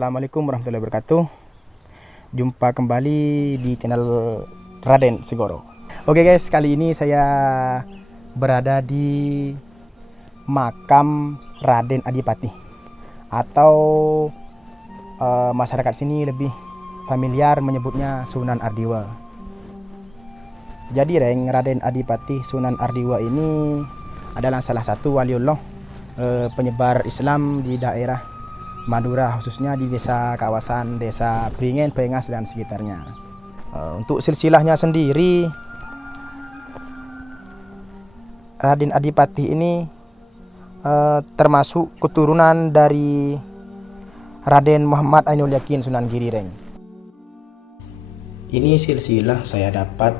Assalamualaikum warahmatullahi wabarakatuh. Jumpa kembali di channel Raden Segoro. Oke guys, kali ini saya berada di makam Raden Adipati atau masyarakat sini lebih familiar menyebutnya Sunan Ardiwa. Jadi Raden Adipati Sunan Ardiwa ini adalah salah satu waliullah penyebar Islam di daerah Madura, khususnya di kawasan desa Bringen, Pengas dan sekitarnya. Untuk silsilahnya sendiri, Raden Adipati ini termasuk keturunan dari Raden Muhammad Ainul Yakin Sunan Giri. Ini silsilah saya dapat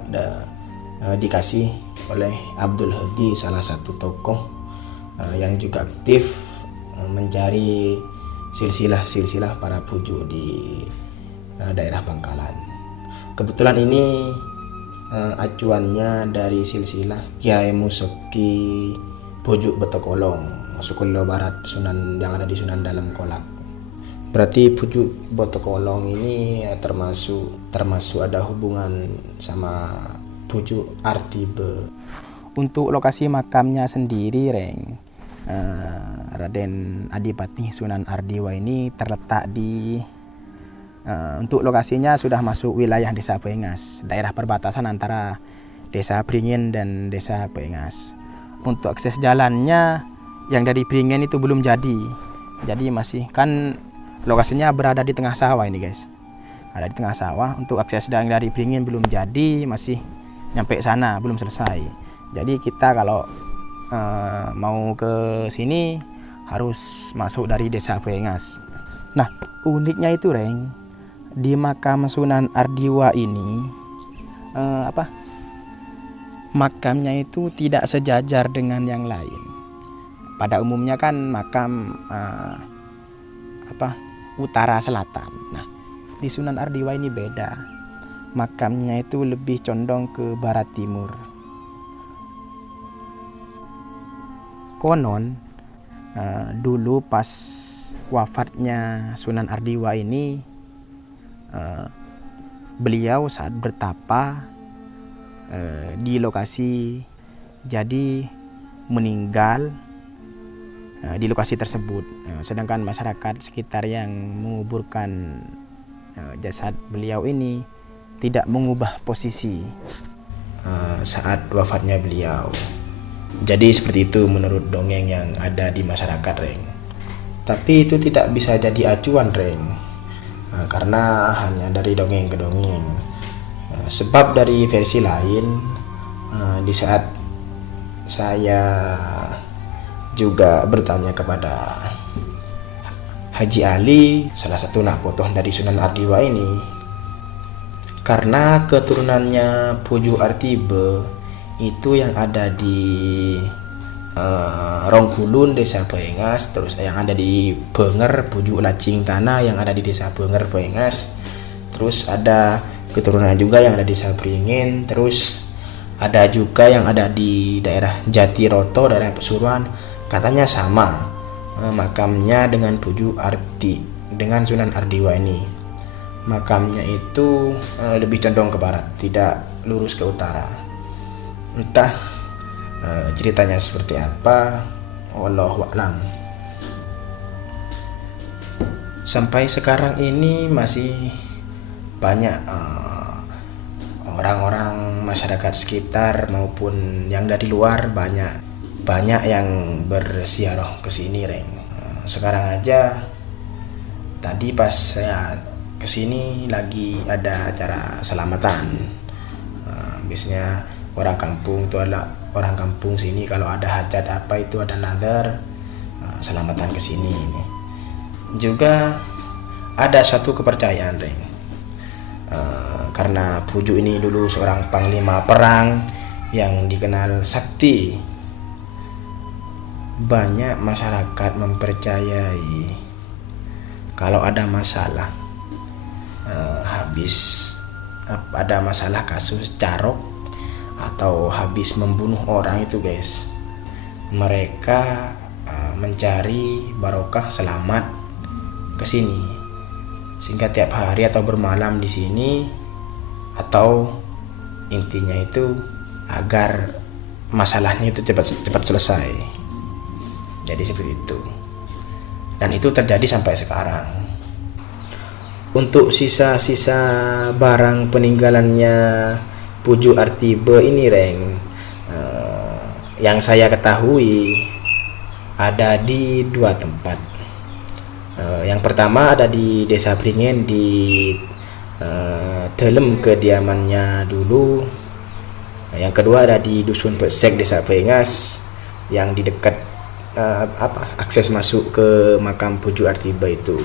dikasih oleh Abdul Hadi, salah satu tokoh yang juga aktif mencari silsilah para puju di daerah Bangkalan. Kebetulan ini acuannya dari silsilah Kiai Musoki Pujuk Betokolong, Sukulo Barat, Sunan yang ada di Sunan Dalam Kolak. Berarti Pujuk Betokolong ini termasuk ada hubungan sama Pujuk Artibe. Untuk lokasi makamnya sendiri, Raden Adipati Sunan Ardiwa ini terletak di untuk lokasinya sudah masuk wilayah Desa Pengas, daerah perbatasan antara Desa Bringen dan Desa Pengas. Untuk akses jalannya yang dari Bringen itu belum jadi masih kan lokasinya berada di tengah sawah ini guys, ada di tengah sawah. Untuk akses yang dari Bringen belum jadi, masih nyampe sana belum selesai. Jadi kita kalau mau ke sini harus masuk dari Desa Pengas. Nah, uniknya itu di makam Sunan Ardiwa ini makamnya itu tidak sejajar dengan yang lain. Pada umumnya kan makam utara selatan. Nah, di Sunan Ardiwa ini beda. Makamnya itu lebih condong ke barat timur. Konon dulu pas wafatnya Sunan Ardiwa ini, beliau saat bertapa di lokasi, jadi meninggal di lokasi tersebut. Sedangkan masyarakat sekitar yang menguburkan jasad beliau ini tidak mengubah posisi saat wafatnya beliau. Jadi seperti itu menurut dongeng yang ada di masyarakat, Tapi itu tidak bisa jadi acuan, karena hanya dari dongeng ke dongeng. Sebab dari versi lain, di saat saya juga bertanya kepada Haji Ali, salah satu napotoh dari Sunan Ardiwa ini, karena keturunannya Puju Artibe itu yang ada di Ronggulun Desa Pengas, terus yang ada di Benger Pujuk Lacing Tanah yang ada di Desa Benger Pengas, terus ada keturunan juga yang ada di Desa Bringen, terus ada juga yang ada di daerah Jatiroto, daerah Pesuruan. Katanya sama makamnya dengan Puju Arti, dengan Sunan Ardiwa ini. Makamnya itu lebih condong ke barat, tidak lurus ke utara. Entah ceritanya seperti apa, wallahu a'lam. Sampai sekarang ini masih banyak orang-orang masyarakat sekitar maupun yang dari luar banyak yang berziarah ke sini, Sekarang aja tadi pas saya kesini lagi ada acara selamatan. Biasanya orang kampung itu adalah orang kampung sini kalau ada hajat apa itu ada nazar, selamatan ke sini. Juga ada satu kepercayaan, karena Puju ini dulu seorang panglima perang yang dikenal sakti. Banyak masyarakat mempercayai kalau ada masalah, ada masalah kasus carok atau habis membunuh orang itu, mereka mencari barokah selamat ke sini. sehingga tiap hari atau bermalam di sini, atau intinya itu agar masalahnya itu cepat selesai. Jadi seperti itu, dan itu terjadi sampai sekarang. Untuk sisa-sisa barang peninggalannya Puju Artibe ini, Reng, yang saya ketahui ada di 2 tempat. Yang pertama ada di Desa Pringen, di dalam kediamannya dulu. Yang kedua ada di Dusun Pesek, Desa Pengas, yang di dekat akses masuk ke makam Puju Artibe itu.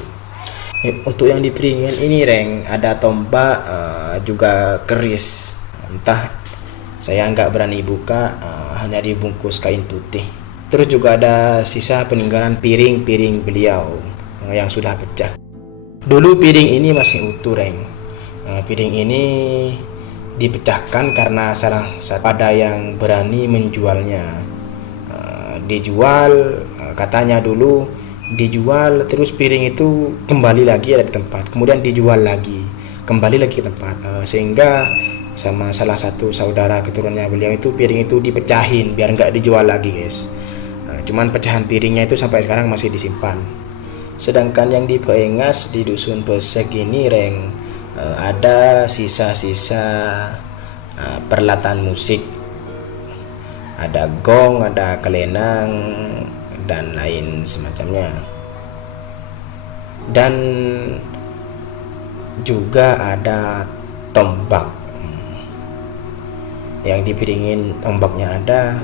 Untuk yang di Pringen ini, Reng, ada tombak, juga keris. Entah, saya nggak berani buka, hanya dibungkus kain putih. Terus juga ada sisa peninggalan piring-piring beliau yang sudah pecah. Dulu piring ini masih utuh, Reng. Piring ini dipecahkan karena salah satu ada yang berani menjualnya. Dijual, katanya dulu dijual, terus piring itu kembali lagi ada di tempat, kemudian dijual lagi, kembali lagi ke tempat, sehingga sama salah satu saudara keturunannya beliau itu piring itu dipecahin biar nggak dijual lagi, guys. Cuman pecahan piringnya itu sampai sekarang masih disimpan. Sedangkan yang di Pengas, di Dusun Pesek ini, Reng, ada sisa-sisa peralatan musik. Ada gong, ada kelenang, dan lain semacamnya. Dan juga ada tombak. Yang di Piringin tombaknya ada,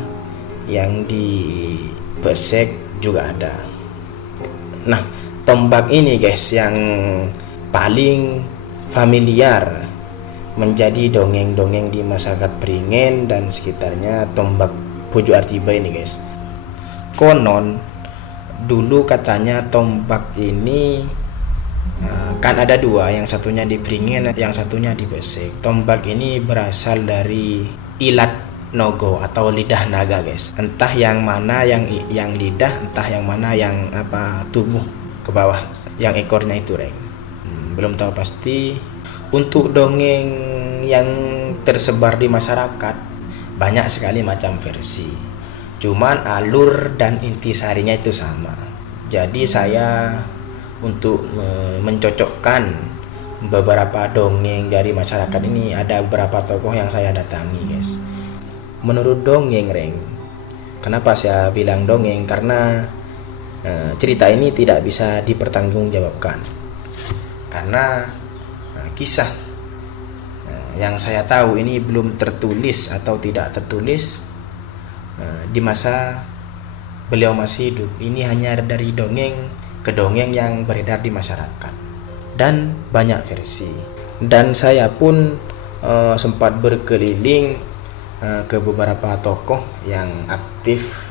yang di Pesek juga ada. Nah, tombak ini, guys, yang paling familiar menjadi dongeng-dongeng di masyarakat Pringen dan sekitarnya, tombak Puju Artibe ini, guys. Konon dulu katanya tombak ini kan ada 2, yang satunya di Pringen, yang satunya di Pesek. Tombak ini berasal dari ilat nogo atau lidah naga, guys. Entah yang mana yang lidah, entah yang mana yang tubuh ke bawah, yang ekornya itu, Reng. Belum tahu pasti. Untuk dongeng yang tersebar di masyarakat banyak sekali macam versi, cuman alur dan intisarinya itu sama. Jadi saya untuk mencocokkan beberapa dongeng dari masyarakat ini, ada beberapa tokoh yang saya datangi, guys. Menurut dongeng, Reng, kenapa saya bilang dongeng? Karena cerita ini tidak bisa dipertanggungjawabkan, karena kisah yang saya tahu ini belum tertulis atau tidak tertulis di masa beliau masih hidup. Ini hanya dari dongeng ke dongeng yang beredar di masyarakat, dan banyak versi. Dan saya pun sempat berkeliling ke beberapa tokoh yang aktif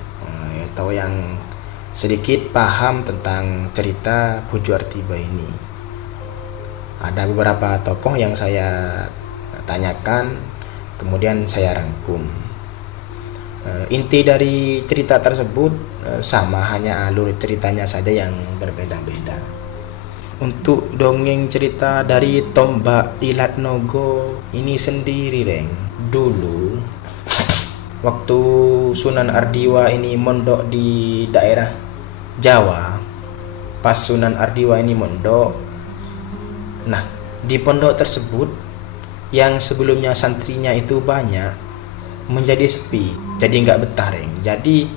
atau yang sedikit paham tentang cerita Puju Artibe ini. Ada beberapa tokoh yang saya tanyakan, kemudian saya rangkum. Inti dari cerita tersebut sama, hanya alur ceritanya saja yang berbeda-beda. Untuk dongeng cerita dari tombak ilat nogo ini sendiri, Reng, dulu waktu Sunan Ardiwa ini mondok di daerah Jawa, pas Sunan Ardiwa ini mondok, nah, di pondok tersebut yang sebelumnya santrinya itu banyak, menjadi sepi, jadi nggak betah, Reng. Jadi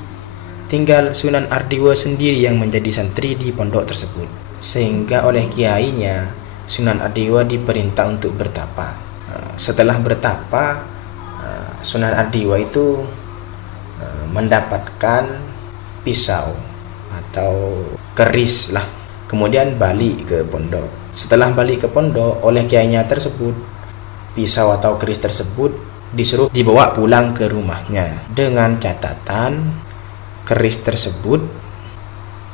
tinggal Sunan Ardiwa sendiri yang menjadi santri di pondok tersebut, sehingga oleh kiainya Sunan Ardiwa diperintah untuk bertapa. Setelah bertapa, Sunan Ardiwa itu mendapatkan pisau atau keris lah, kemudian balik ke pondok. Setelah balik ke pondok, oleh kiainya tersebut, pisau atau keris tersebut disuruh dibawa pulang ke rumahnya, dengan catatan keris tersebut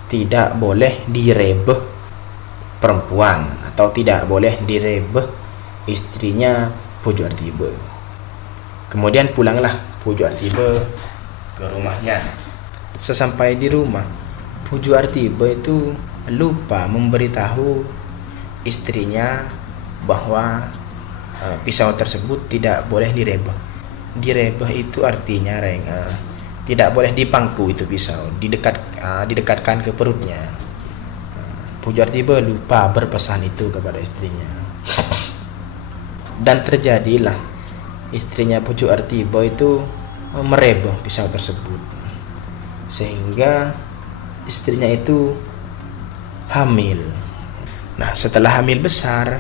tidak boleh direbeh perempuan atau tidak boleh direbeh istrinya Puju Artibe. Kemudian pulanglah Puju Artibe ke rumahnya. Sesampai di rumah, Puju Artibe itu lupa memberitahu istrinya bahwa pisau tersebut tidak boleh direbah. Direbah itu artinya tidak boleh dipangku itu pisau, didekatkan ke perutnya. Puju Artiba lupa berpesan itu kepada istrinya. Dan terjadilah istrinya Puju Artiba itu merebah pisau tersebut, sehingga istrinya itu hamil. Nah, setelah hamil besar,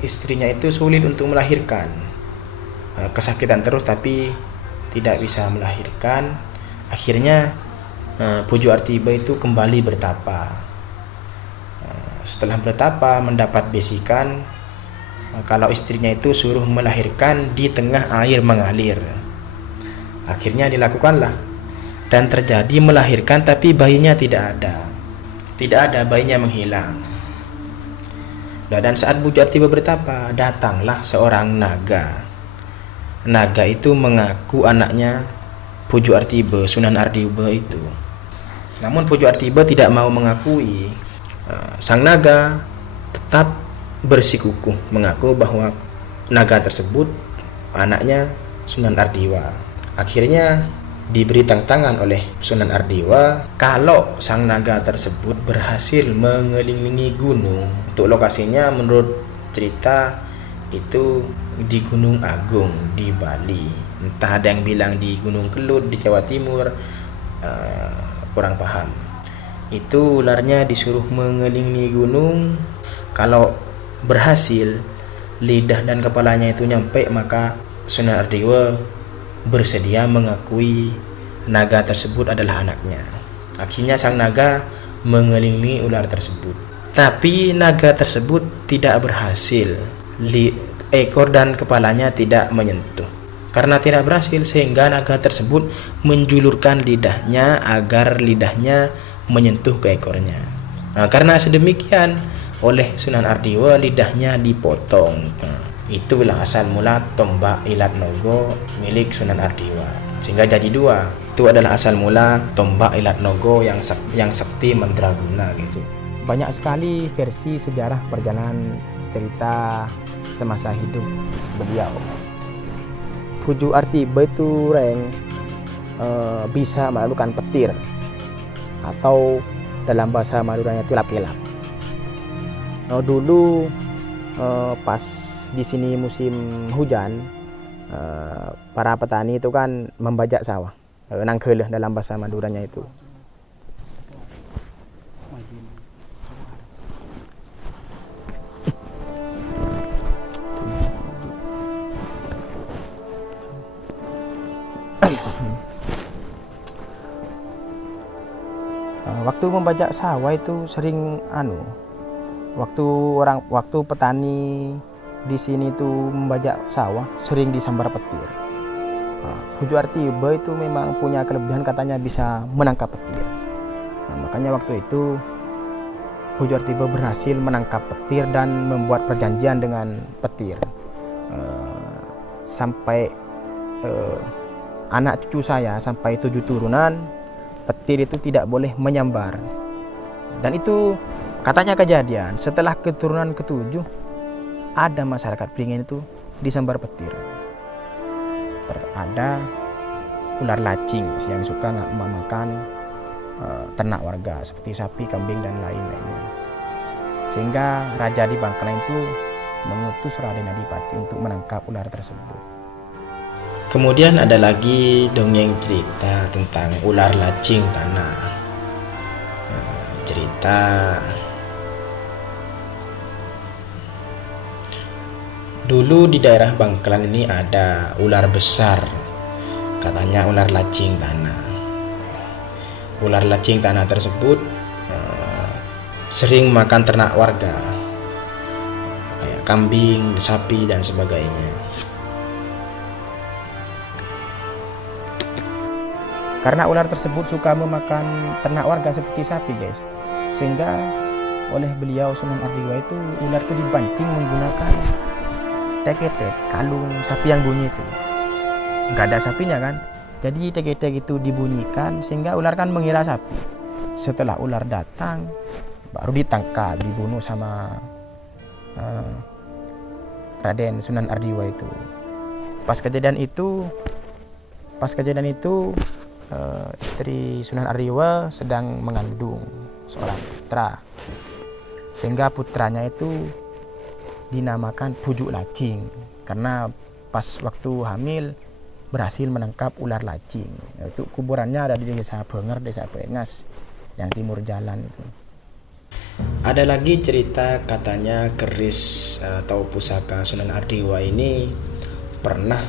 istrinya itu sulit untuk melahirkan. Kesakitan terus tapi tidak bisa melahirkan. Akhirnya Puju Artiba itu kembali bertapa. Setelah bertapa mendapat bisikan kalau istrinya itu suruh melahirkan di tengah air mengalir. Akhirnya dilakukanlah dan terjadi melahirkan, tapi bayinya tidak ada, bayinya menghilang. Dan saat Puju Artiba bertapa, datanglah seorang naga. Naga itu mengaku anaknya Puju Artiba, Sunan Ardiba itu. Namun Puju Artiba tidak mau mengakui. Sang naga tetap bersikukuh mengaku bahwa naga tersebut anaknya Sunan Ardiwa. Akhirnya diberi tantangan oleh Sunan Ardiwa kalau sang naga tersebut berhasil mengelilingi gunung. Untuk lokasinya menurut cerita itu di Gunung Agung di Bali. Entah ada yang bilang di Gunung Kelut di Jawa Timur, kurang paham. Itu ularnya disuruh mengelilingi gunung. Kalau berhasil lidah dan kepalanya itu nyampe, maka Sunan Ardiwa bersedia mengakui naga tersebut adalah anaknya. Akhirnya sang naga mengelilingi ular tersebut, tapi naga tersebut tidak berhasil. Ekor dan kepalanya tidak menyentuh. Karena tidak berhasil, sehingga naga tersebut menjulurkan lidahnya agar lidahnya menyentuh ke ekornya. Karena sedemikian, oleh Sunan Ardiwa lidahnya dipotong. Itulah asal mula tombak Ilat Nogo milik Sunan Ardiwa, sehingga jadi dua. Itu adalah asal mula tombak Ilat Nogo yang sakti mandraguna gitu. Banyak sekali versi sejarah perjalanan cerita semasa hidup beliau. Puju Artiba itu bisa melakukan petir, atau dalam bahasa Maduranya itu lap-lap. Dulu pas di sini musim hujan, para petani itu kan membajak sawah, nangkeleh dalam bahasa Maduranya itu. Waktu membajak sawah itu sering waktu petani di sini tuh membajak sawah sering disambar petir. Puju Artiba itu memang punya kelebihan, katanya bisa menangkap petir. Makanya waktu itu Puju Artiba berhasil menangkap petir dan membuat perjanjian dengan petir. Sampai anak cucu saya, sampai 7 turunan, petir itu tidak boleh menyambar. Dan itu katanya kejadian setelah keturunan ke-7 ada masyarakat Beringin itu disambar petir. Ada ular lacing yang suka makan ternak warga seperti sapi, kambing dan lain-lainnya. Sehingga raja di Bangkalan itu mengutus Raden Adipati untuk menangkap ular tersebut. Kemudian ada lagi dongeng cerita tentang ular lacing tanah. Cerita dulu di daerah Bangkalan ini ada ular besar, katanya ular lacing tanah. Ular lacing tanah tersebut sering makan ternak warga, kayak kambing, sapi dan sebagainya. Karena ular tersebut suka memakan ternak warga seperti sapi, guys, sehingga oleh beliau Sunan Ardiwa itu ular itu dipancing menggunakan tek-tek, kalung sapi yang bunyi itu. Nggak ada sapinya kan, jadi tek-tek itu dibunyikan sehingga ular kan mengira sapi. Setelah ular datang, baru ditangkap, dibunuh sama Raden Sunan Ardiwa itu. Pas kejadian itu istri Sunan Ardiwa sedang mengandung seorang putra, sehingga putranya itu dinamakan Pujuk Lacing karena pas waktu hamil berhasil menangkap ular lacing. Itu kuburannya ada di desa Benger, desa Pengas yang timur jalan itu. Ada lagi cerita katanya keris atau pusaka Sunan Ardiwa ini pernah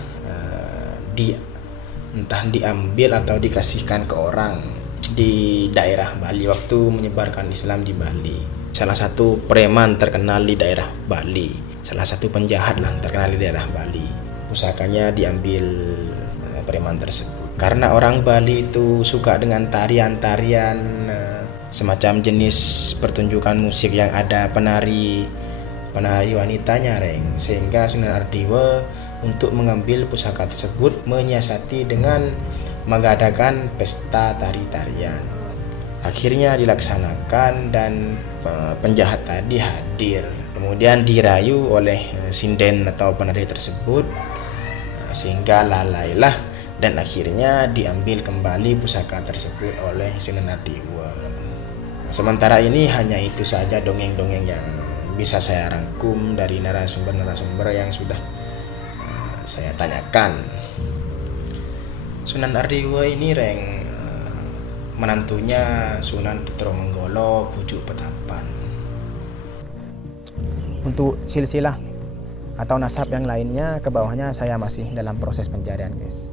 entah diambil atau dikasihkan ke orang di daerah Bali waktu menyebarkan Islam di Bali. Salah satu preman terkenal di daerah Bali, salah satu penjahat lah terkenal di daerah Bali. Pusakanya diambil preman tersebut karena orang Bali itu suka dengan tarian-tarian semacam jenis pertunjukan musik yang ada penari wanitanya, sehingga Sunan Ardiwa untuk mengambil pusaka tersebut menyiasati dengan mengadakan pesta tari-tarian. Akhirnya dilaksanakan dan penjahat tadi hadir, kemudian dirayu oleh sinden atau penari tersebut sehingga lalailah dan akhirnya diambil kembali pusaka tersebut oleh Sunan Ardiwa. Sementara ini hanya itu saja dongeng-dongeng yang bisa saya rangkum dari narasumber-narasumber yang sudah saya tanyakan. Sunan Ardiwa ini menantunya Sunan Putromanggolo Pujuk Petapan. Untuk silsilah atau nasab yang lainnya ke bawahnya saya masih dalam proses pencarian, guys.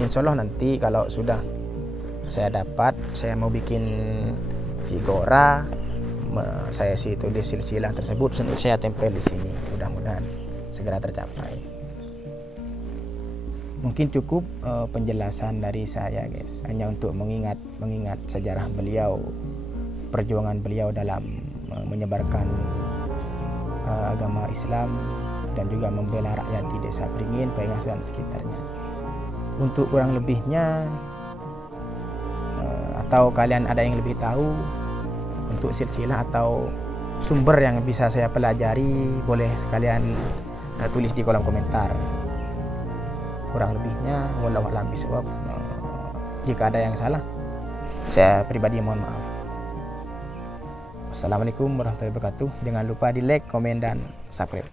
Insya Allah nanti kalau sudah saya dapat, saya mau bikin figura, saya tulis silsilah tersebut, saya tempel di sini. Mudah-mudahan segera tercapai. Mungkin cukup penjelasan dari saya, guys, hanya untuk mengingat sejarah beliau, perjuangan beliau dalam menyebarkan agama Islam dan juga membela rakyat di desa Pringin, Pengas dan sekitarnya. Untuk kurang lebihnya atau kalian ada yang lebih tahu untuk silsilah atau sumber yang bisa saya pelajari, boleh sekalian tulis di kolom komentar. Kurang lebihnya wallahu a'lam bishawab. Jika ada yang salah, saya pribadi mohon maaf. Assalamualaikum warahmatullahi wabarakatuh. Jangan lupa di like, komen, dan subscribe.